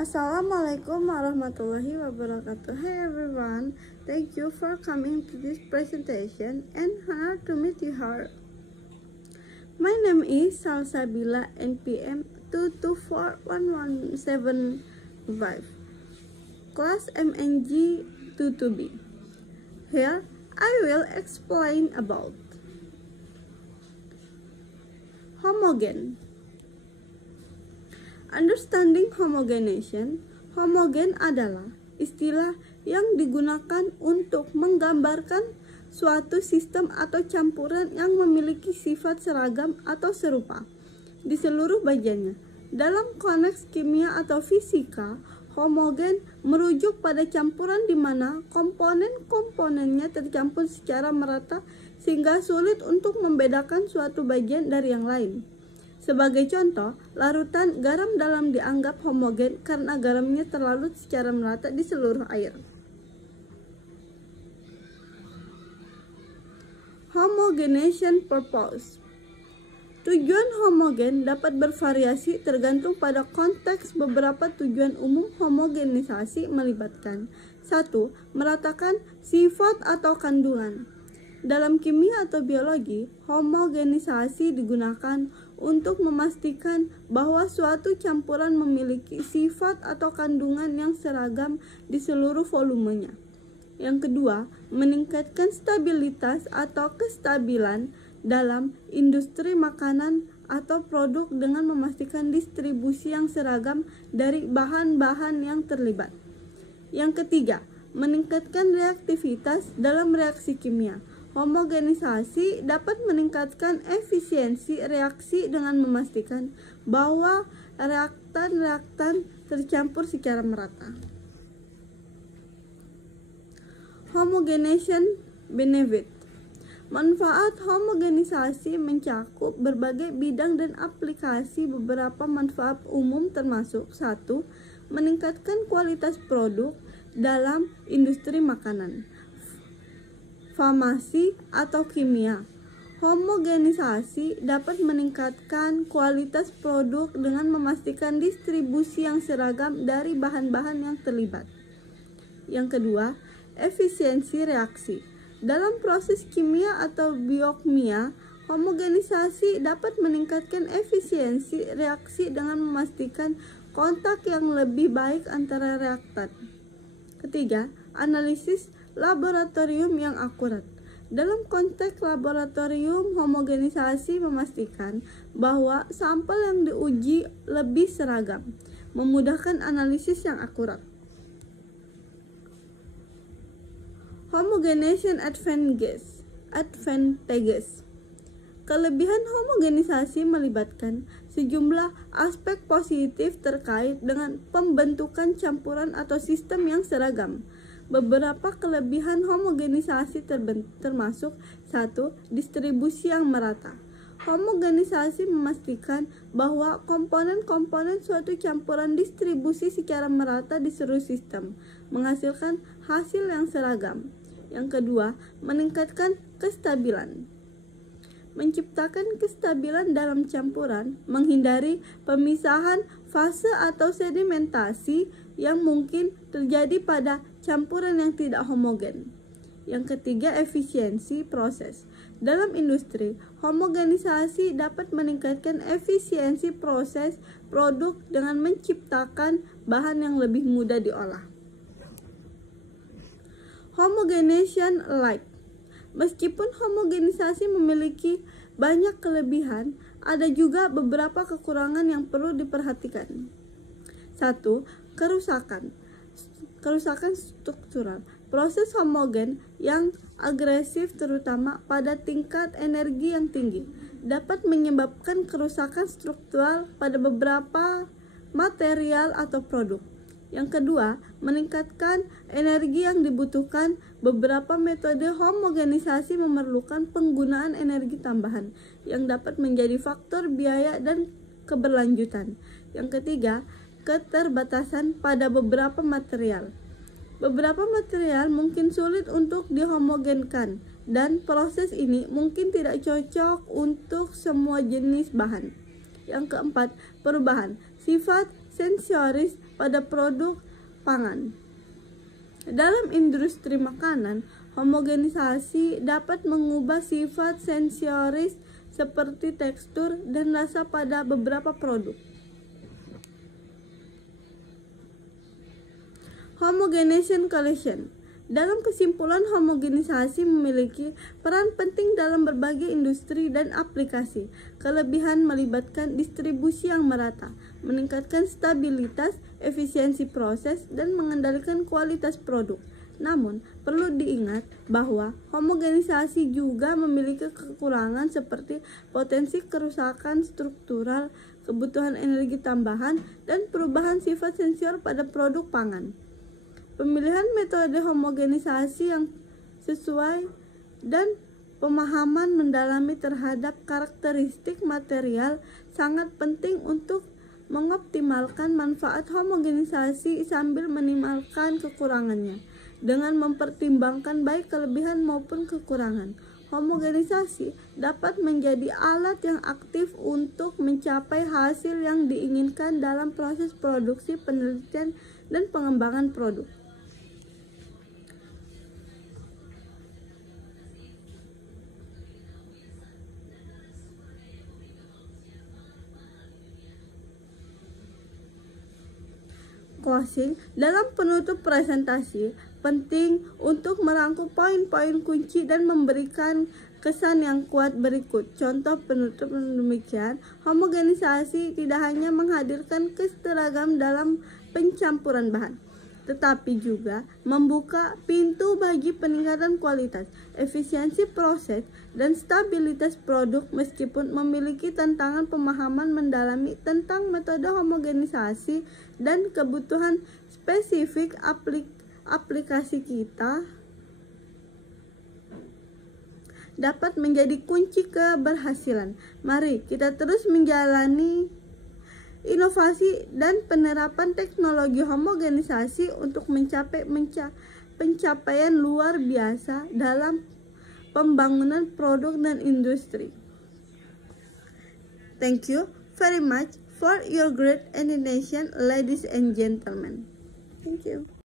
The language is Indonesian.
Assalamualaikum warahmatullahi wabarakatuh. Hey everyone, thank you for coming to this presentation and honor to meet you here. My name is Salsabila NPM 2241175, class MNG 22B. Here I will explain about homogen. Understanding homogenation. Homogen adalah istilah yang digunakan untuk menggambarkan suatu sistem atau campuran yang memiliki sifat seragam atau serupa di seluruh bagiannya. Dalam konteks kimia atau fisika, homogen merujuk pada campuran di mana komponen-komponennya tercampur secara merata sehingga sulit untuk membedakan suatu bagian dari yang lain. Sebagai contoh, larutan garam dalam dianggap homogen karena garamnya terlarut secara merata di seluruh air. Homogenation purpose. Tujuan homogen dapat bervariasi tergantung pada konteks. Beberapa tujuan umum homogenisasi melibatkan 1. Meratakan sifat atau kandungan. Dalam kimia atau biologi, homogenisasi digunakan untuk memastikan bahwa suatu campuran memiliki sifat atau kandungan yang seragam di seluruh volumenya. Yang kedua, meningkatkan stabilitas atau kestabilan dalam industri makanan atau produk dengan memastikan distribusi yang seragam dari bahan-bahan yang terlibat. Yang ketiga, meningkatkan reaktivitas dalam reaksi kimia. Homogenisasi dapat meningkatkan efisiensi reaksi dengan memastikan bahwa reaktan-reaktan tercampur secara merata. Homogenation benefit. Manfaat homogenisasi mencakup berbagai bidang dan aplikasi. Beberapa manfaat umum termasuk 1. Meningkatkan kualitas produk dalam industri makanan, farmasi atau kimia. Homogenisasi dapat meningkatkan kualitas produk dengan memastikan distribusi yang seragam dari bahan-bahan yang terlibat. Yang kedua, efisiensi reaksi. Dalam proses kimia atau biokimia, homogenisasi dapat meningkatkan efisiensi reaksi dengan memastikan kontak yang lebih baik antara reaktan. Ketiga, analisis laboratorium yang akurat. Dalam konteks laboratorium, homogenisasi memastikan bahwa sampel yang diuji lebih seragam, memudahkan analisis yang akurat. Homogenation advantages. Kelebihan homogenisasi melibatkan sejumlah aspek positif terkait dengan pembentukan campuran atau sistem yang seragam. Beberapa kelebihan homogenisasi termasuk 1. Distribusi yang merata. Homogenisasi memastikan bahwa komponen-komponen suatu campuran distribusi secara merata di seluruh sistem, menghasilkan hasil yang seragam. Yang kedua, meningkatkan kestabilan. Menciptakan kestabilan dalam campuran, menghindari pemisahan fase atau sedimentasi yang mungkin terjadi pada campuran yang tidak homogen. Yang ketiga, efisiensi proses. Dalam industri, homogenisasi dapat meningkatkan efisiensi proses produk dengan menciptakan bahan yang lebih mudah diolah. Homogenation light. Meskipun homogenisasi memiliki banyak kelebihan, ada juga beberapa kekurangan yang perlu diperhatikan. 1. Kerusakan struktural. Proses homogen yang agresif, terutama pada tingkat energi yang tinggi, dapat menyebabkan kerusakan struktural pada beberapa material atau produk. Yang kedua, meningkatkan energi yang dibutuhkan. Beberapa metode homogenisasi memerlukan penggunaan energi tambahan yang dapat menjadi faktor biaya dan keberlanjutan. Yang ketiga, keterbatasan pada beberapa material. Beberapa material mungkin sulit untuk dihomogenkan dan proses ini mungkin tidak cocok untuk semua jenis bahan. Yang keempat, perubahan sifat sensoris pada produk pangan. Dalam industri makanan, homogenisasi dapat mengubah sifat sensoris seperti tekstur dan rasa pada beberapa produk. Homogenization collision. Dalam kesimpulan, homogenisasi memiliki peran penting dalam berbagai industri dan aplikasi. Kelebihan melibatkan distribusi yang merata, meningkatkan stabilitas, efisiensi proses, dan mengendalikan kualitas produk. Namun, perlu diingat bahwa homogenisasi juga memiliki kekurangan seperti potensi kerusakan struktural, kebutuhan energi tambahan, dan perubahan sifat sensor pada produk pangan. Pemilihan metode homogenisasi yang sesuai dan pemahaman mendalami terhadap karakteristik material sangat penting untuk mengoptimalkan manfaat homogenisasi sambil meminimalkan kekurangannya. Dengan mempertimbangkan baik kelebihan maupun kekurangan, homogenisasi dapat menjadi alat yang aktif untuk mencapai hasil yang diinginkan dalam proses produksi, penelitian, dan pengembangan produk. Closing. Dalam penutup presentasi, penting untuk merangkum poin-poin kunci dan memberikan kesan yang kuat berikut. Contoh penutup demikian: homogenisasi tidak hanya menghadirkan keseragaman dalam pencampuran bahan, tetapi juga membuka pintu bagi peningkatan kualitas, efisiensi proses, dan stabilitas produk. Meskipun memiliki tantangan pemahaman mendalami tentang metode homogenisasi dan kebutuhan spesifik aplikasi kita, dapat menjadi kunci keberhasilan. Mari kita terus menjalani inovasi dan penerapan teknologi homogenisasi untuk mencapai pencapaian luar biasa dalam pembangunan produk dan industri. Thank you very much for your great attention, ladies and gentlemen. Thank you.